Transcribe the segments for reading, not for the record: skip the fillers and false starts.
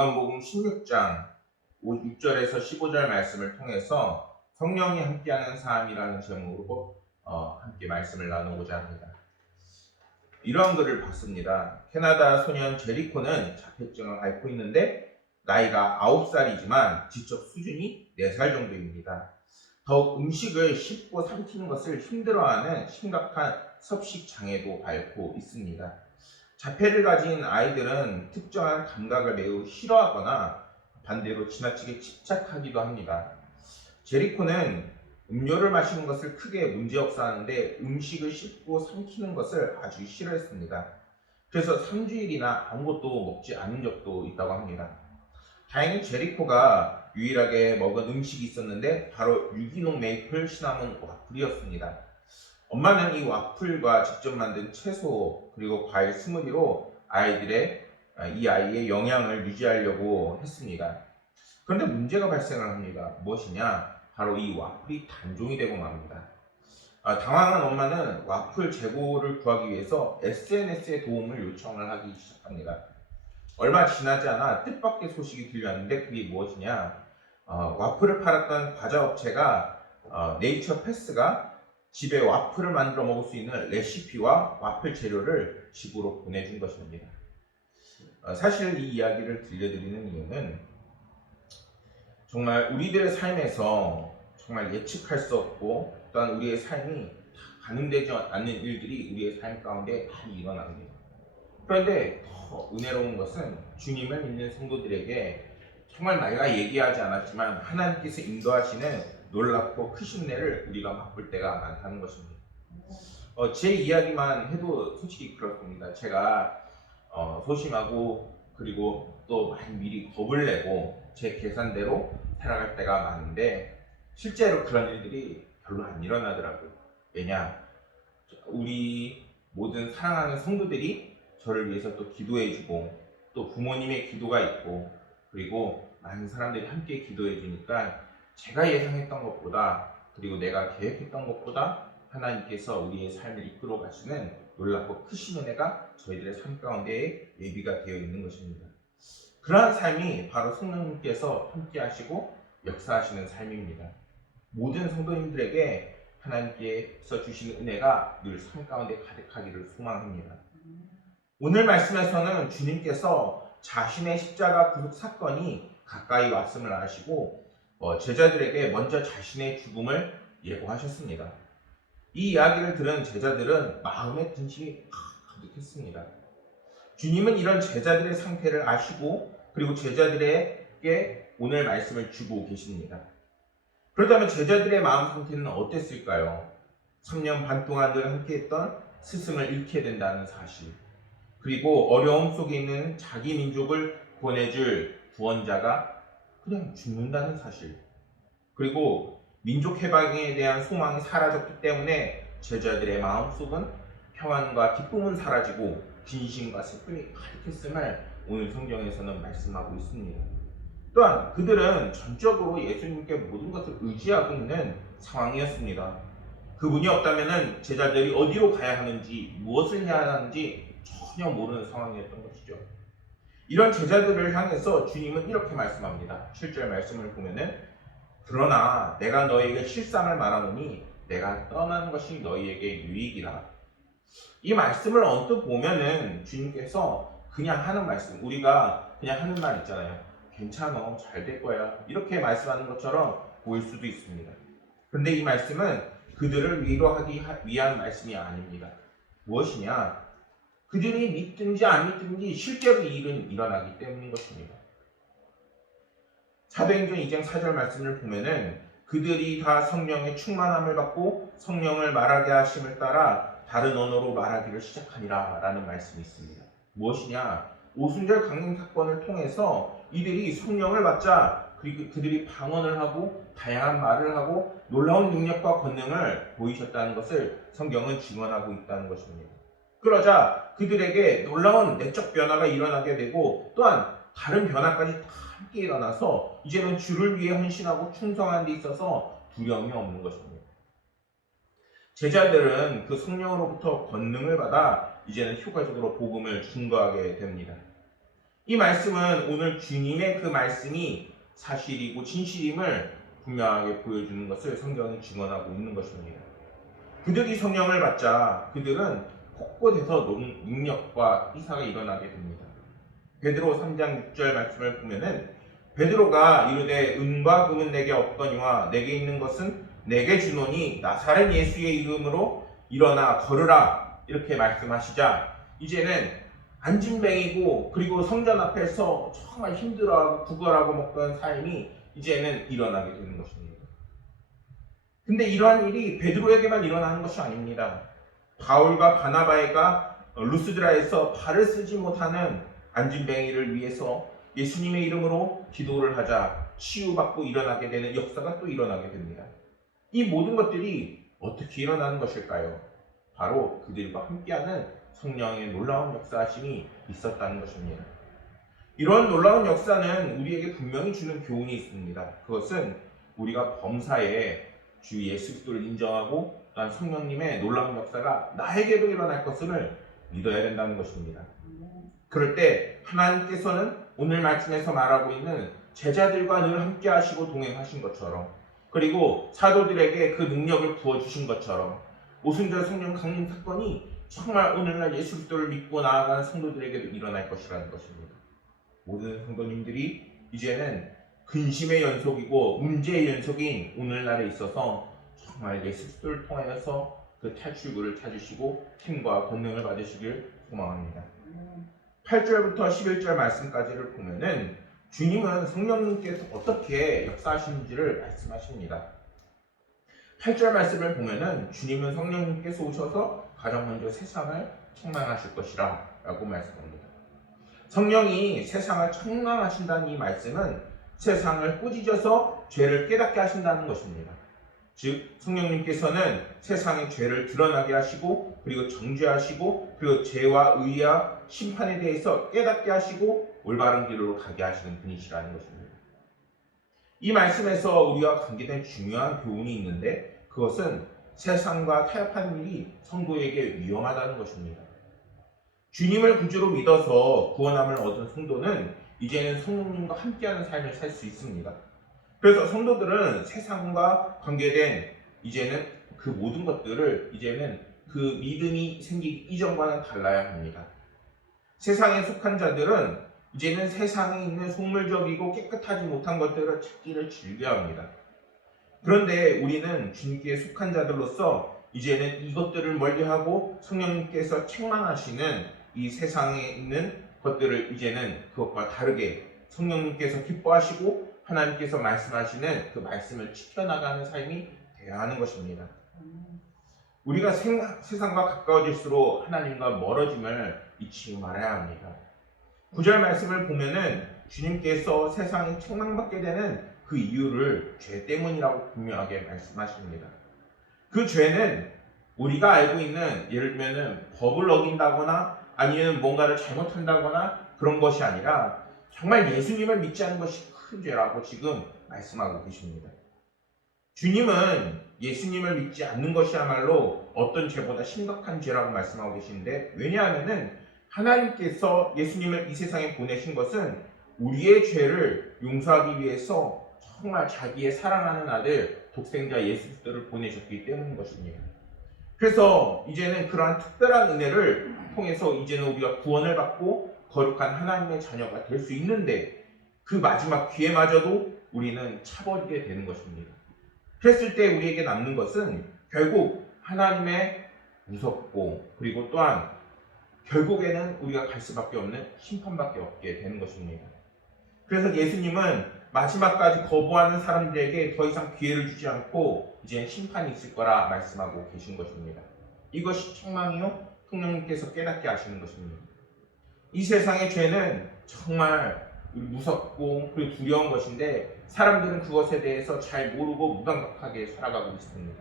요한복음 16장 6절에서 15절 말씀을 통해서 성령이 함께하는 삶이라는 제목으로 함께 말씀을 나누고자 합니다. 이러한 글을 봤습니다. 캐나다 소년 제리코는 자폐증을 앓고 있는데 나이가 9살이지만 지적 수준이 4살 정도입니다. 더욱 음식을 씹고 삼키는 것을 힘들어하는 심각한 섭식 장애도 앓고 있습니다. 자폐를 가진 아이들은 특정한 감각을 매우 싫어하거나 반대로 지나치게 집착하기도 합니다. 제리코는 음료를 마시는 것을 크게 문제없어 하는데 음식을 씹고 삼키는 것을 아주 싫어했습니다. 그래서 3주일이나 아무것도 먹지 않은 적도 있다고 합니다. 다행히 제리코가 유일하게 먹은 음식이 있었는데 바로 유기농 메이플 시나몬 와플이었습니다. 엄마는 이 와플과 직접 만든 채소 그리고 과일 스무디로 이 아이의 영양을 유지하려고 했습니다. 그런데 문제가 발생을 합니다. 무엇이냐? 바로 이 와플이 단종이 되고 맙니다. 당황한 엄마는 와플 재고를 구하기 위해서 SNS에 도움을 요청을 하기 시작합니다. 얼마 지나지 않아 뜻밖의 소식이 들려왔는데 그게 무엇이냐? 와플을 팔았던 과자 업체가 네이처 패스가 집에 와플을 만들어 먹을 수 있는 레시피와 와플 재료를 집으로 보내준 것입니다. 사실 이 이야기를 들려드리는 이유는 정말 우리들의 삶에서 정말 예측할 수 없고 또한 우리의 삶이 가능되지 않는 일들이 우리의 삶 가운데 많이 일어납니다. 그런데 더 은혜로운 것은 주님을 믿는 성도들에게 정말 내가 얘기하지 않았지만 하나님께서 인도하시는 놀랍고 크신 은혜를 우리가 맛볼 때가 많다는 것입니다. 제 이야기만 해도 솔직히 그렇습니다. 제가 소심하고 그리고 또 많이 미리 겁을 내고 제 계산대로 살아갈 때가 많은데 실제로 그런 일들이 별로 안 일어나더라고요. 왜냐? 우리 모든 사랑하는 성도들이 저를 위해서 또 기도해주고 또 부모님의 기도가 있고 그리고 많은 사람들이 함께 기도해주니까 제가 예상했던 것보다 그리고 내가 계획했던 것보다 하나님께서 우리의 삶을 이끌어 가시는 놀랍고 크신 은혜가 저희들의 삶 가운데 예비가 되어 있는 것입니다. 그러한 삶이 바로 성령님께서 함께 하시고 역사하시는 삶입니다. 모든 성도님들에게 하나님께서 주시는 은혜가 늘 삶 가운데 가득하기를 소망합니다. 오늘 말씀에서는 주님께서 자신의 십자가 구속 사건이 가까이 왔음을 아시고 제자들에게 먼저 자신의 죽음을 예고하셨습니다. 이 이야기를 들은 제자들은 마음의 근심이 가득했습니다. 주님은 이런 제자들의 상태를 아시고 그리고 제자들에게 오늘 말씀을 주고 계십니다. 그렇다면 제자들의 마음 상태는 어땠을까요? 3년 반 동안 늘 함께했던 스승을 잃게 된다는 사실, 그리고 어려움 속에 있는 자기 민족을 구원해줄 구원자가 그냥 죽는다는 사실, 그리고 민족 해방에 대한 소망이 사라졌기 때문에 제자들의 마음속은 평안과 기쁨은 사라지고 진심과 슬픔이 가득했음을 오늘 성경에서는 말씀하고 있습니다. 또한 그들은 전적으로 예수님께 모든 것을 의지하고 있는 상황이었습니다. 그분이 없다면 제자들이 어디로 가야 하는지 무엇을 해야 하는지 전혀 모르는 상황이었던 것이죠. 이런 제자들을 향해서 주님은 이렇게 말씀합니다. 7절 말씀을 보면은 그러나 내가 너희에게 실상을 말하노니 내가 떠나는 것이 너희에게 유익이라. 이 말씀을 언뜻 보면은 주님께서 그냥 하는 말씀, 우리가 그냥 하는 말 있잖아요. 괜찮아, 잘 될 거야, 이렇게 말씀하는 것처럼 보일 수도 있습니다. 그런데 이 말씀은 그들을 위로하기 위한 말씀이 아닙니다. 무엇이냐? 그들이 믿든지 안 믿든지 실제로 이 일은 일어나기 때문인 것입니다. 사도행전 2장 4절 말씀을 보면은 그들이 다 성령의 충만함을 받고 성령을 말하게 하심을 따라 다른 언어로 말하기를 시작하니라 라는 말씀이 있습니다. 무엇이냐? 오순절 강림 사건을 통해서 이들이 성령을 받자 그들이 방언을 하고 다양한 말을 하고 놀라운 능력과 권능을 보이셨다는 것을 성경은 증언하고 있다는 것입니다. 그러자 그들에게 놀라운 내적 변화가 일어나게 되고 또한 다른 변화까지 다 함께 일어나서 이제는 주를 위해 헌신하고 충성하는 데 있어서 두려움이 없는 것입니다. 제자들은 그 성령으로부터 권능을 받아 이제는 효과적으로 복음을 증거하게 됩니다. 이 말씀은 오늘 주님의 그 말씀이 사실이고 진실임을 분명하게 보여주는 것을 성경이 증언하고 있는 것입니다. 그들이 성령을 받자 그들은 곳곳에서 능력과 이사가 일어나게 됩니다. 베드로 3장 6절 말씀을 보면은 베드로가 이르되 은과 금은 내게 없거니와 내게 있는 것은 내게 주노니 나사렛 예수의 이름으로 일어나 걸으라 이렇게 말씀하시자 이제는 안진뱅이고 그리고 성전 앞에서 정말 힘들어하고 구걸하고 먹던 삶이 이제는 일어나게 되는 것입니다. 근데 이러한 일이 베드로에게만 일어나는 것이 아닙니다. 바울과 바나바가 루스드라에서 발을 쓰지 못하는 안진뱅이를 위해서 예수님의 이름으로 기도를 하자 치유받고 일어나게 되는 역사가 또 일어나게 됩니다. 이 모든 것들이 어떻게 일어나는 것일까요? 바로 그들과 함께하는 성령의 놀라운 역사하심이 있었다는 것입니다. 이런 놀라운 역사는 우리에게 분명히 주는 교훈이 있습니다. 그것은 우리가 범사에 주 예수 그리스도를 인정하고 또한 성령님의 놀라운 역사가 나에게도 일어날 것을 믿어야 된다는 것입니다. 그럴 때 하나님께서는 오늘 말씀에서 말하고 있는 제자들과 늘 함께 하시고 동행하신 것처럼 그리고 사도들에게 그 능력을 부어주신 것처럼 오순절 성령 강림 사건이 정말 오늘날 예수 그리스도를 믿고 나아가는 성도들에게도 일어날 것이라는 것입니다. 모든 성도님들이 이제는 근심의 연속이고 문제의 연속인 오늘날에 있어서 정말 예수 그리스도를 통하여서 그 탈출구를 찾으시고 힘과 권능을 받으시길 소망합니다. 8절부터 11절 말씀까지를 보면은 주님은 성령님께서 어떻게 역사하시는지를 말씀하십니다. 8절 말씀을 보면은 주님은 성령님께서 오셔서 가장 먼저 세상을 청량하실 것이라 라고 말씀합니다. 성령이 세상을 청량하신다는 이 말씀은 세상을 꾸짖어서 죄를 깨닫게 하신다는 것입니다. 즉 성령님께서는 세상의 죄를 드러나게 하시고 그리고 정죄하시고 그리고 죄와 의와 심판에 대해서 깨닫게 하시고 올바른 길로 가게 하시는 분이시라는 것입니다. 이 말씀에서 우리와 관계된 중요한 교훈이 있는데 그것은 세상과 타협하는 일이 성도에게 위험하다는 것입니다. 주님을 구주로 믿어서 구원함을 얻은 성도는 이제는 성령님과 함께하는 삶을 살 수 있습니다. 그래서 성도들은 세상과 관계된 이제는 그 모든 것들을 이제는 그 믿음이 생기기 이전과는 달라야 합니다. 세상에 속한 자들은 이제는 세상에 있는 속물적이고 깨끗하지 못한 것들을 찾기를 즐겨야 합니다. 그런데 우리는 주님께 속한 자들로서 이제는 이것들을 멀리하고 성령님께서 책망하시는 이 세상에 있는 것들을 이제는 그것과 다르게 성령님께서 기뻐하시고 하나님께서 말씀하시는 그 말씀을 지켜나가는 삶이 되어야 하는 것입니다. 우리가 세상과 가까워질수록 하나님과 멀어짐을 잊지 말아야 합니다. 9절 말씀을 보면은 주님께서 세상에 책망받게 되는 그 이유를 죄 때문이라고 분명하게 말씀하십니다. 그 죄는 우리가 알고 있는 예를 들면은 법을 어긴다거나 아니면 뭔가를 잘못한다거나 그런 것이 아니라 정말 예수님을 믿지 않는 것이 큰 죄라고 지금 말씀하고 계십니다. 주님은 예수님을 믿지 않는 것이야말로 어떤 죄보다 심각한 죄라고 말씀하고 계시는데 왜냐하면은 하나님께서 예수님을 이 세상에 보내신 것은 우리의 죄를 용서하기 위해서 정말 자기의 사랑하는 아들 독생자 예수 그리스도를 보내셨기 때문인 것입니다. 그래서 이제는 그러한 특별한 은혜를 통해서 이제는 우리가 구원을 받고 거룩한 하나님의 자녀가 될 수 있는데 그 마지막 기회마저도 우리는 차버리게 되는 것입니다. 그랬을 때 우리에게 남는 것은 결국 하나님의 무섭고 그리고 또한 결국에는 우리가 갈 수밖에 없는 심판밖에 없게 되는 것입니다. 그래서 예수님은 마지막까지 거부하는 사람들에게 더 이상 기회를 주지 않고 이제 심판이 있을 거라 말씀하고 계신 것입니다. 이것이 책망이요 성령님께서 깨닫게 하시는 것입니다. 이 세상의 죄는 정말 무섭고 그리고 두려운 것인데 사람들은 그것에 대해서 잘 모르고 무감각하게 살아가고 있습니다.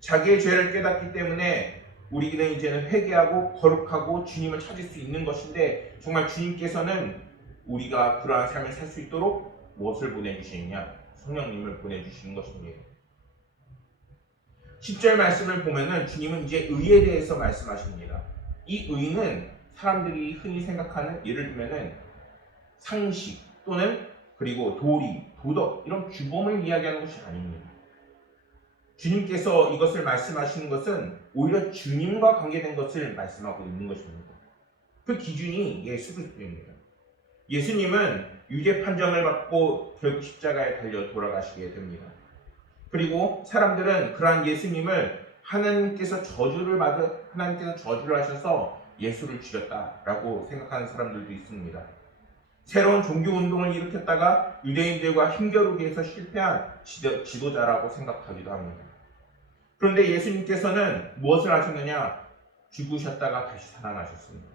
자기의 죄를 깨닫기 때문에 우리는 이제는 회개하고 거룩하고 주님을 찾을 수 있는 것인데 정말 주님께서는 우리가 그러한 삶을 살 수 있도록 무엇을 보내주시느냐? 성령님을 보내주시는 것입니다. 10절 말씀을 보면은 주님은 이제 의에 대해서 말씀하십니다. 이 의는 사람들이 흔히 생각하는 예를 들면은 상식 또는 그리고 도리, 도덕 이런 규범을 이야기하는 것이 아닙니다. 주님께서 이것을 말씀하시는 것은 오히려 주님과 관계된 것을 말씀하고 있는 것입니다. 그 기준이 예수 그리스도입니다. 예수님은 유죄 판정을 받고 결국 십자가에 달려 돌아가시게 됩니다. 그리고 사람들은 그러한 예수님을 하나님께서 저주를 하셔서 예수를 죽였다라고 생각하는 사람들도 있습니다. 새로운 종교 운동을 일으켰다가 유대인들과 힘겨루기 위해서 실패한 지도자라고 생각하기도 합니다. 그런데 예수님께서는 무엇을 하셨느냐? 죽으셨다가 다시 살아나셨습니다.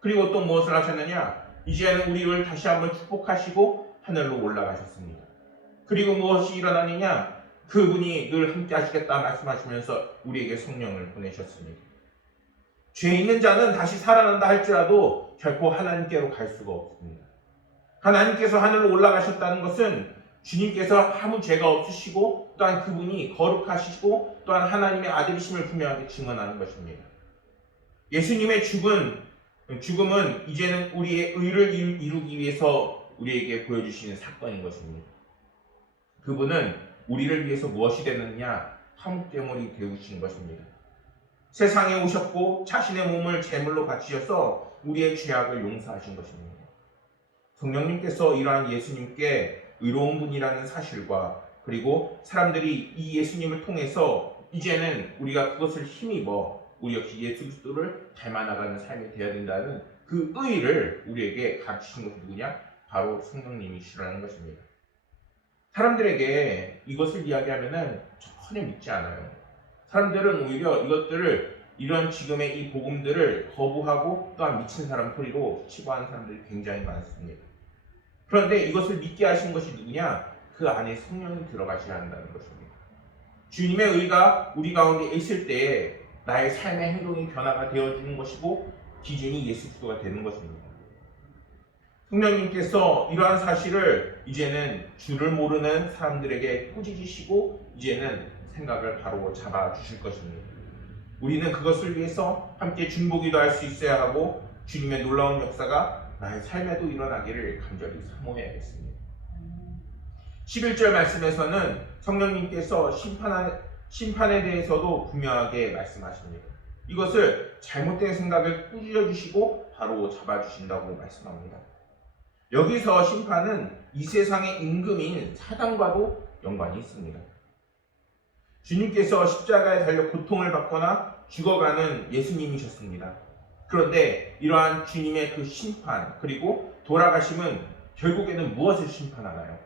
그리고 또 무엇을 하셨느냐? 이제는 우리를 다시 한번 축복하시고 하늘로 올라가셨습니다. 그리고 무엇이 일어나느냐? 그분이 늘 함께 하시겠다 말씀하시면서 우리에게 성령을 보내셨습니다. 죄 있는 자는 다시 살아난다 할지라도 결코 하나님께로 갈 수가 없습니다. 하나님께서 하늘로 올라가셨다는 것은 주님께서 아무 죄가 없으시고 또한 그분이 거룩하시고 또한 하나님의 아들이심을 분명하게 증언하는 것입니다. 예수님의 죽음은 이제는 우리의 의를 이루기 위해서 우리에게 보여주시는 사건인 것입니다. 그분은 우리를 위해서 무엇이 됐느냐? 화목제물이 되우신 것입니다. 세상에 오셨고 자신의 몸을 제물로 바치셔서 우리의 죄악을 용서하신 것입니다. 성령님께서 이러한 예수님께 의로운 분이라는 사실과 그리고 사람들이 이 예수님을 통해서 이제는 우리가 그것을 힘입어 우리 역시 예수 그리스도를 닮아나가는 삶이 되어야 된다는 그 의의를 우리에게 가르치신 것이 누구냐? 바로 성령님이시라는 것입니다. 사람들에게 이것을 이야기하면은 전혀 믿지 않아요. 사람들은 오히려 이런 지금의 이 복음들을 거부하고 또한 미친 사람 소리로 치부하는 사람들이 굉장히 많습니다. 그런데 이것을 믿게 하신 것이 누구냐? 그 안에 성령이 들어가셔야 한다는 것입니다. 주님의 의가 우리 가운데 있을 때에 나의 삶의 행동이 변화가 되어지는 것이고 기준이 예수 그리스도가 되는 것입니다. 성령님께서 이러한 사실을 이제는 주를 모르는 사람들에게 꾸짖으시고 이제는 생각을 바로 잡아주실 것입니다. 우리는 그것을 위해서 함께 중보기도 할 수 있어야 하고 주님의 놀라운 역사가 나의 삶에도 일어나기를 간절히 사모해야겠습니다. 11절 말씀에서는 성령님께서 심판에 대해서도 분명하게 말씀하십니다. 이것을 잘못된 생각을 꾸짖어주시고 바로 잡아주신다고 말씀합니다. 여기서 심판은 이 세상의 임금인 사단과도 연관이 있습니다. 주님께서 십자가에 달려 고통을 받거나 죽어가는 예수님이셨습니다. 그런데 이러한 주님의 그 심판 그리고 돌아가심은 결국에는 무엇을 심판하나요?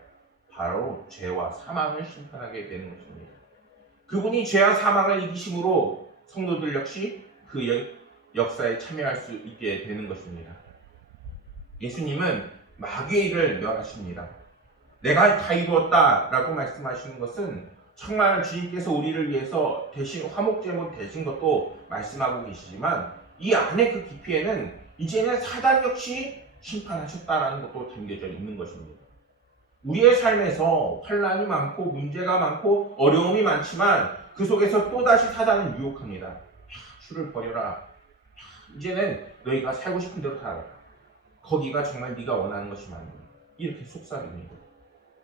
바로 죄와 사망을 심판하게 되는 것입니다. 그분이 죄와 사망을 이기심으로 성도들 역시 그 역사에 참여할 수 있게 되는 것입니다. 예수님은 마귀의 일을 멸하십니다. 내가 다 이루었다 라고 말씀하시는 것은 정말 주님께서 우리를 위해서 대신 화목제물 되신 것도 말씀하고 계시지만 이 안에 그 깊이에는 이제는 사단 역시 심판하셨다라는 것도 담겨져 있는 것입니다. 우리의 삶에서 환난이 많고 문제가 많고 어려움이 많지만 그 속에서 또다시 사단은 유혹합니다. 주를 버려라. 이제는 너희가 살고 싶은 대로 살아라. 거기가 정말 네가 원하는 것이 맞는 이렇게 속삭입니다.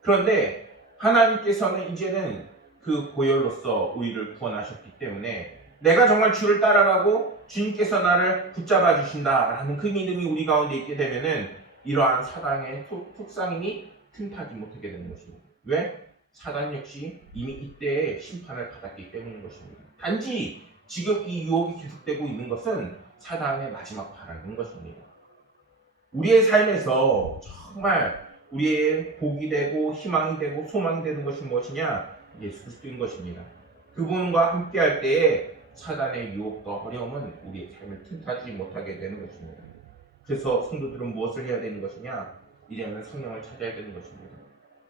그런데 하나님께서는 이제는 그 보혈로서 우리를 구원하셨기 때문에 내가 정말 주를 따라가고 주님께서 나를 붙잡아 주신다라는 그 믿음이 우리 가운데 있게 되면은 이러한 사단의 속삭임이 틈타지 못하게 되는 것입니다. 왜? 사단 역시 이미 이때의 심판을 받았기 때문인 것입니다. 단지 지금 이 유혹이 계속되고 있는 것은 사단의 마지막 발악인 것입니다. 우리의 삶에서 정말 우리의 복이 되고 희망이 되고 소망이 되는 것이 무엇이냐? 예수 그리스도인 것입니다. 그분과 함께할 때에 사단의 유혹과 어려움은 우리의 삶을 틈타지 못하게 되는 것입니다. 그래서 성도들은 무엇을 해야 되는 것이냐? 이제는 성령을 찾아야 되는 것입니다.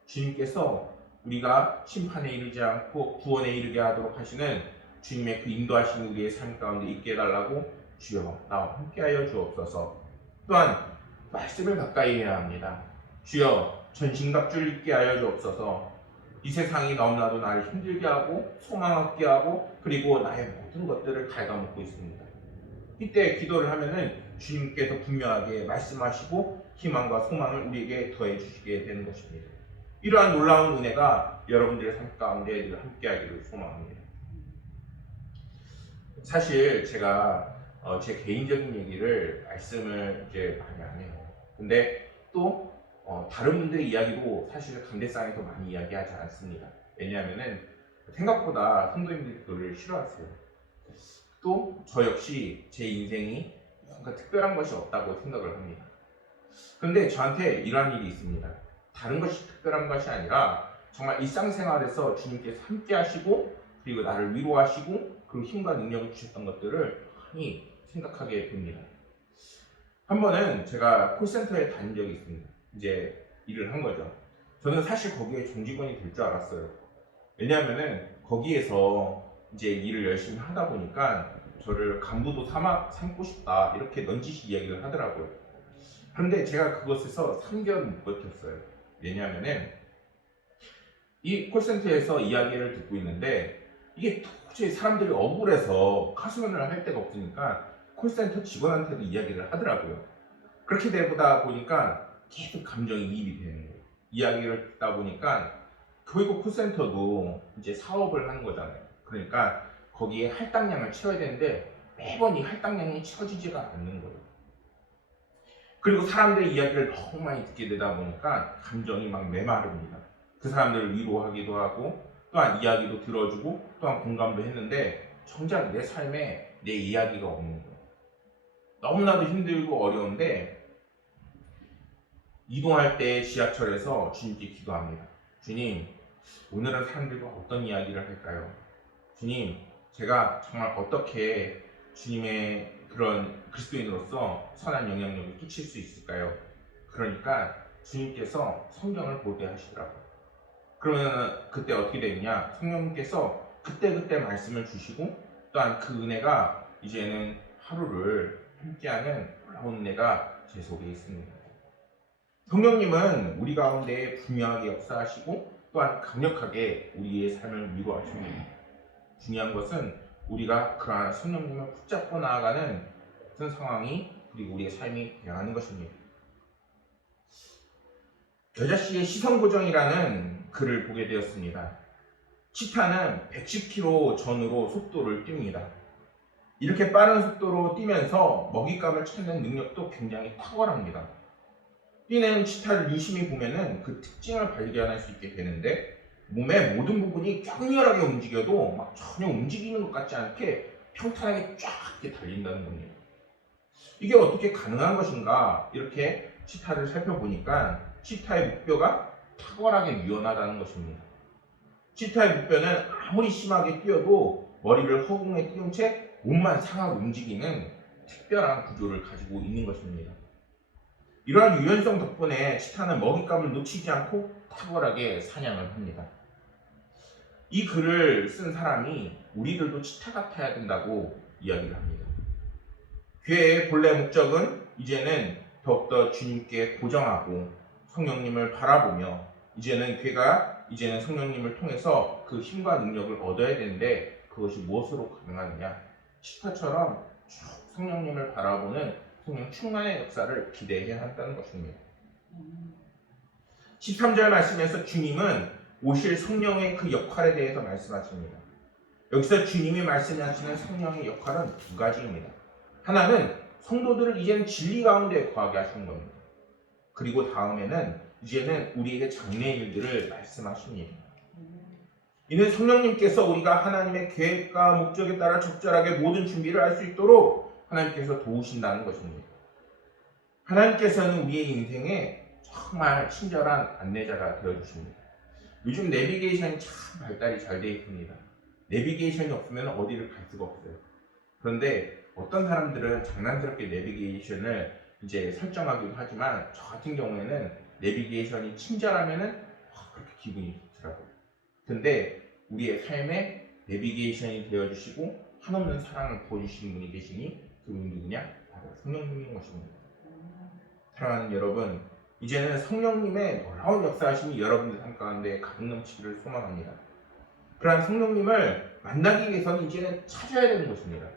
주님께서 우리가 심판에 이르지 않고 구원에 이르게 하도록 하시는 주님의 그 인도하심이 우리의 삶 가운데 있게 해달라고 주여 나와 함께하여 주옵소서. 또한 말씀을 가까이 해야 합니다. 주여 전신갑주를 입게 하여 주옵소서. 이 세상이 너무나도 나를 힘들게 하고 소망 없게 하고 그리고 나의 모든 것들을 갉아먹고 있습니다. 이때 기도를 하면은 주님께서 분명하게 말씀하시고 희망과 소망을 우리에게 더해 주시게 되는 것입니다. 이러한 놀라운 은혜가 여러분들의 삶 가운데 늘 함께하기를 소망합니다. 사실 제가 제 개인적인 얘기를 말씀을 이제 많이 안 해요. 근데 또 다른 분들의 이야기도 사실 강대상에서 많이 이야기하지 않습니다. 왜냐하면은 생각보다 성도님들이 그걸 싫어하세요. 또 저 역시 제 인생이 뭔가 특별한 것이 없다고 생각을 합니다. 그런데 저한테 이러한 일이 있습니다. 다른 것이 특별한 것이 아니라 정말 일상생활에서 주님께서 함께 하시고 그리고 나를 위로하시고 그리고 힘과 능력을 주셨던 것들을 많이 생각하게 됩니다. 한 번은 제가 콜센터에 다닌 적이 있습니다. 이제 일을 한 거죠. 저는 사실 거기에 정직원이 될 줄 알았어요. 왜냐하면은 거기에서 이제 일을 열심히 하다 보니까 저를 간부도 삼고 싶다 이렇게 넌지시 이야기를 하더라고요. 그런데 제가 그것에서 3개월 못 버텼어요. 왜냐하면은 이 콜센터에서 이야기를 듣고 있는데 이게 도저히 사람들이 억울해서 가수면을 할 데가 없으니까 콜센터 직원한테도 이야기를 하더라고요. 그렇게 되다 보니까 계속 감정이 이입이 되는 거예요. 이야기를 듣다 보니까 교육국 콜센터도 이제 사업을 하는 거잖아요. 그러니까 거기에 할당량을 채워야 되는데 매번 이 할당량이 채워지지가 않는 거예요. 그리고 사람들의 이야기를 너무 많이 듣게 되다 보니까 감정이 막 메마릅니다. 그 사람들을 위로하기도 하고 또한 이야기도 들어주고 또한 공감도 했는데 정작 내 삶에 내 이야기가 없는 거예요. 너무나도 힘들고 어려운데 이동할 때 지하철에서 주님께 기도합니다. 주님, 오늘은 사람들과 어떤 이야기를 할까요? 주님, 제가 정말 어떻게 주님의 그런 그리스도인으로서 선한 영향력을 끼칠 수 있을까요? 그러니까 주님께서 성경을 보게 하시더라고요. 그러면 그때 어떻게 되느냐? 성령님께서 그때그때 말씀을 주시고 또한 그 은혜가 이제는 하루를 함께하는 놀라운 은혜가 제 속에 있습니다. 성령님은 우리 가운데 분명하게 역사하시고 또한 강력하게 우리의 삶을 위로하십니다. 중요한 것은 우리가 그러한 성령님을 붙잡고 나아가는 어떤 상황이 그리고 우리의 삶이 되어야 하는 것입니다. 겨자씨의 시선고정이라는 글을 보게 되었습니다. 치타는 110km 전후로 속도를 띱니다. 이렇게 빠른 속도로 뛰면서 먹잇감을 찾는 능력도 굉장히 탁월합니다. 뛰는 치타를 유심히 보면은 그 특징을 발견할 수 있게 되는데 몸의 모든 부분이 격렬하게 움직여도 막 전혀 움직이는 것 같지 않게 평탄하게 쫙 이렇게 달린다는 겁니다. 이게 어떻게 가능한 것인가 이렇게 치타를 살펴보니까 치타의 목뼈가 탁월하게 유연하다는 것입니다. 치타의 목뼈는 아무리 심하게 뛰어도 머리를 허공에 띄운 채 몸만 상하게 움직이는 특별한 구조를 가지고 있는 것입니다. 이러한 유연성 덕분에 치타는 먹잇감을 놓치지 않고 탁월하게 사냥을 합니다. 이 글을 쓴 사람이 우리들도 치타 같아야 된다고 이야기를 합니다. 교회의 본래 목적은 이제는 더욱더 주님께 고정하고 성령님을 바라보며 이제는 교회가 이제는 성령님을 통해서 그 힘과 능력을 얻어야 되는데 그것이 무엇으로 가능하느냐? 치타처럼 쭉 성령님을 바라보는 성령 충만의 역사를 기대해야 한다는 것입니다. 13절 말씀에서 주님은 오실 성령의 그 역할에 대해서 말씀하십니다. 여기서 주님이 말씀하시는 성령의 역할은 두 가지입니다. 하나는 성도들을 이제는 진리 가운데 거하게 하시는 겁니다. 그리고 다음에는 이제는 우리에게 장래의 일들을 말씀하십니다. 이는 성령님께서 우리가 하나님의 계획과 목적에 따라 적절하게 모든 준비를 할 수 있도록 하나님께서 도우신다는 것입니다. 하나님께서는 우리의 인생에 정말 친절한 안내자가 되어주십니다. 요즘 내비게이션이 참 발달이 잘 되어 있습니다. 내비게이션이 없으면 어디를 갈 수가 없어요. 그런데 어떤 사람들은 장난스럽게 내비게이션을 이제 설정하기도 하지만 저 같은 경우에는 내비게이션이 친절하면은 그렇게 기분이 좋더라고요. 근데 우리의 삶에 내비게이션이 되어주시고 한없는 사랑을 부어주시는 분이 계시니 그분이 누구냐? 바로 성령님인 것입니다. 사랑하는 여러분, 이제는 성령님의 놀라운 역사하심이 여러분들 삶 가운데 가득 넘치기를 소망합니다. 그러한 성령님을 만나기 위해서는 이제는 찾아야 되는 것입니다.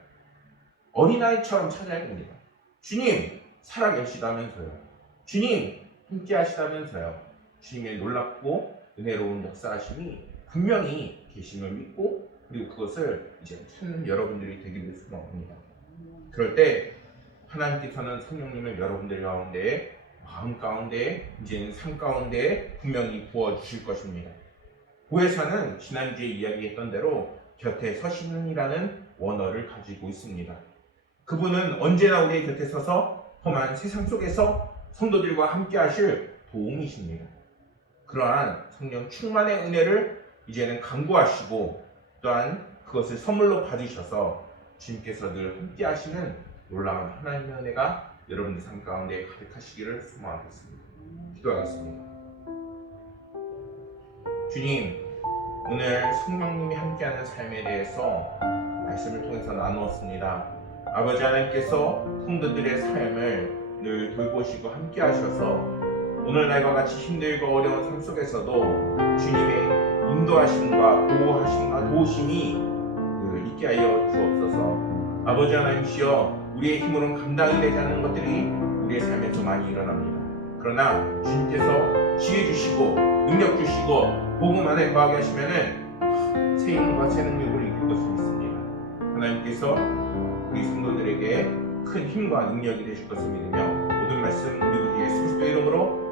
어린아이처럼 찾아야 됩니다. 주님, 살아계시다면서요. 주님 함께 하시다면서요. 주님의 놀랍고 은혜로운 역사하심이 분명히 계심을 믿고 그리고 그것을 이제 찾는 여러분들이 되기를 소망합니다. 그럴 때 하나님께서는 성령님을 여러분들 가운데 마음 가운데 이제는 삶 가운데 분명히 부어주실 것입니다. 보혜사는 지난주에 이야기했던 대로 곁에 서시는이라는 원어를 가지고 있습니다. 그분은 언제나 우리의 곁에 서서 험한 세상 속에서 성도들과 함께 하실 도움이십니다. 그러한 성령 충만의 은혜를 이제는 간구하시고 또한 그것을 선물로 받으셔서 주님께서 늘 함께 하시는 놀라운 하나님의 은혜가 여러분의 삶 가운데 가득하시기를 소망하겠습니다. 기도하겠습니다. 주님, 오늘 성령님이 함께하는 삶에 대해서 말씀을 통해서 나누었습니다. 아버지 하나님께서 성도들의 삶을 늘 돌보시고 함께 하셔서 오늘날과 같이 힘들고 어려운 삶 속에서도 주님의 인도하심과 보호하심과 도우심이 늘 있게 하여 주옵소서. 아버지 하나님이시여, 우리의 힘으로는 감당이 되지 않는 것들이 우리의 삶에서 많이 일어납니다. 그러나 주님께서 지혜 주시고 능력 주시고 복음 안에 거하게 하시면은 새 힘과 새 능력을 이길 것을 믿습니다. 하나님께서 우리 성도들에게 큰 힘과 능력이 되실 것을 믿으며 모든 말씀 우리 구주 예수 그리스도의 이름으로